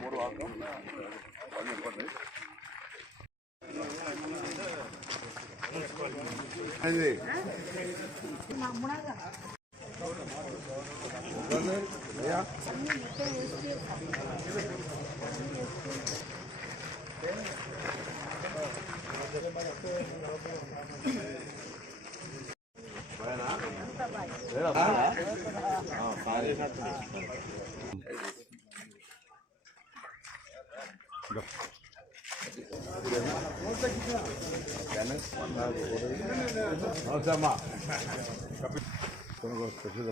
మూడు వాకం పని ఇవ్వండి అది Thank you. అవసరమా కొనుగోలు స్పెషల్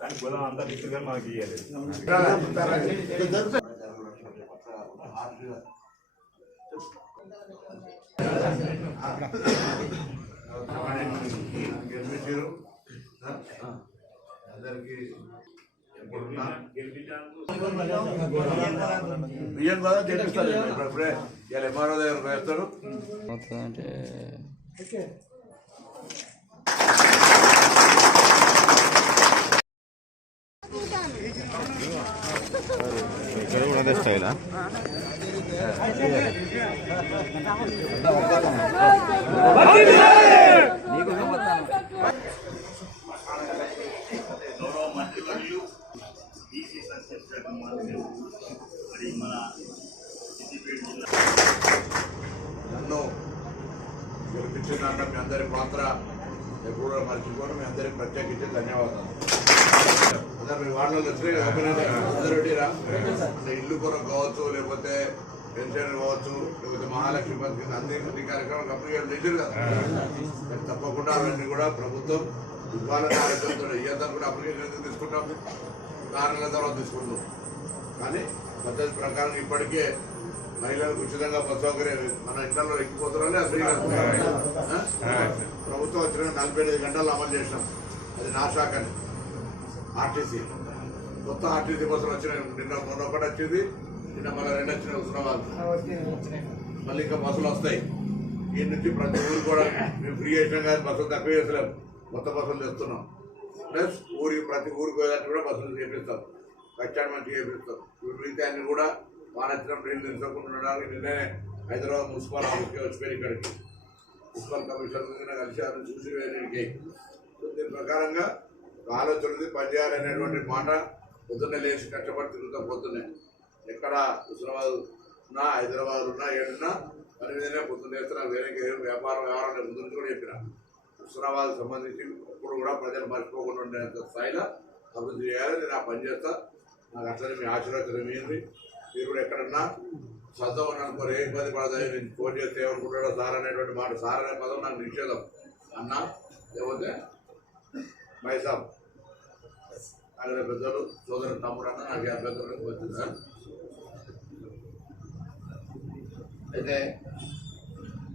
కానీ గోదాం అంతా డిస్ట్రిక్ట్ మనకి ఇవ్వాలి గెలిపించారు అందరికి బియ్యం గెలిపిస్తారు ఇప్పుడే ఇలా ఎంఆర్ఓ దగ్గర వేస్తారు ఇక్కడ కూడా అదే స్టైలా? గౌరవ మంత్రి వర్యులు బీసీ సంక్షేమ శాఖ మంత్రి మరి మన సిద్దిపేట జిల్లా నన్ను గెలిపించిన మీ అందరి పాత్ర ఎప్పుడు కూడా మర్చిపోవడం మీ అందరికి ప్రత్యేకించి ధన్యవాదాలు. అందరు మీ వాళ్ళలో వచ్చినాయి కదా ఇల్లు కొరకు కావచ్చు లేకపోతే పెన్షన్ కావచ్చు లేకపోతే మహాలక్ష్మి పథకం కింద అన్ని అన్ని కార్యక్రమాలు కంప్లీట్ చేశారు కదా. తప్పకుండా అవన్నీ కూడా ప్రభుత్వం ఇవ్వాలని ఆలోచనతో ఇయ్యదని కూడా అప్లికేషన్ తీసుకుంటాం. కారణాల తర్వాత తీసుకుంటాం. కానీ పద్ధతి ప్రకారం ఇప్పటికే మహిళలకు ఉచితంగా బస్ సౌకర్యం మన ఇంట్లో ఎక్కిపోతున్నారని అసలు ప్రభుత్వం వచ్చిన నలభై ఎనిమిది గంటలు అమలు చేసినాం. అది నా శాఖని ఆర్టీసీ. కొత్త ఆర్టీసీ బస్సులు వచ్చినాయి. నిన్న మొన్న ఒకటి వచ్చింది నిన్న మళ్ళీ రెండు వచ్చినాయి ఉస్మానాబాద్ మళ్ళీ ఇంకా బస్సులు వస్తాయి. ఈ నుంచి ప్రతి ఊరు కూడా మేము ఫ్రీ చేసినాం కానీ బస్సులు తక్కువ చేసలేము కొత్త బస్సులు తెస్తున్నాం. ప్లస్ ఊరికి ప్రతి ఊరికి పోయేటట్టు కూడా బస్సులు చేపిస్తాం. కచ్చాడు మంచిగా చేపిస్తాం. మిగతా అన్ని కూడా మానచ్చడం నీళ్ళు తీసుకోకుండా ఉండడానికి నిన్నే హైదరాబాద్ మున్సిపల్ ఆఫీస్కి వచ్చిపోయి ఇక్కడికి. మున్సిపల్ కమిషనర్ నిన్న కలిశారు చూసి వేరేకి దీని ప్రకారంగా ఆలోచనది పనిచేయాలి అనేటువంటి మాట పొద్దున్నే లేచి కష్టపడి తిరుగుతాం పొద్దున్నే. ఎక్కడ హుస్నాబాద్ ఉన్నా హైదరాబాద్ ఉన్నా ఏడున్నా పని మీదనే పొద్దున్న వేస్తున్నా వేరే వ్యాపారం వ్యవహారం ముందు నుంచి కూడా చెప్పిన. హుస్నాబాద్ సంబంధించి ఇప్పుడు కూడా ప్రజలు మర్చిపోకుండా ఉండేంత స్థాయిలో అభివృద్ధి చేయాలి నేను ఆ పని చేస్తా. నాకు అట్లనే మీ ఆశీర్వచనం ఏంది మీరు కూడా ఎక్కడన్నా చదవని అనుకోరు ఏ ఇబ్బంది పడతాయి నేను ఫోన్ చేస్తే ఏమనుకుంటాడో సార్ అనేటువంటి మాట సార్ అనే పదం నాకు నిషేధం. అన్నా లేకపోతే మైసాబ్ అక్కడ పెద్దలు సోదరు తమ్ముడు అన్న నాకు అభ్యంతరం వచ్చింది సార్ అయితే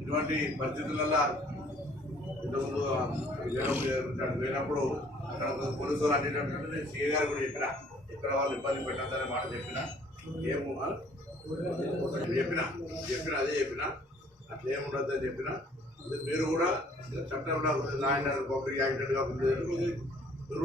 ఇటువంటి పరిస్థితులలో ఇంతకుముందు విజయనగరం పోయినప్పుడు అక్కడ ఒక పోలీసు అడిగినట్టు నేను సీఏ గారు కూడా చెప్పిన ఎక్కడ వాళ్ళు ఇబ్బంది పెట్టద్దనే మాట చెప్పిన ఏమో చెప్పిన చెప్పిన అదే చెప్పిన అట్లా ఏముండద్దని చెప్పిన మీరు కూడా చట్టంలో law and order public accident కాకుండా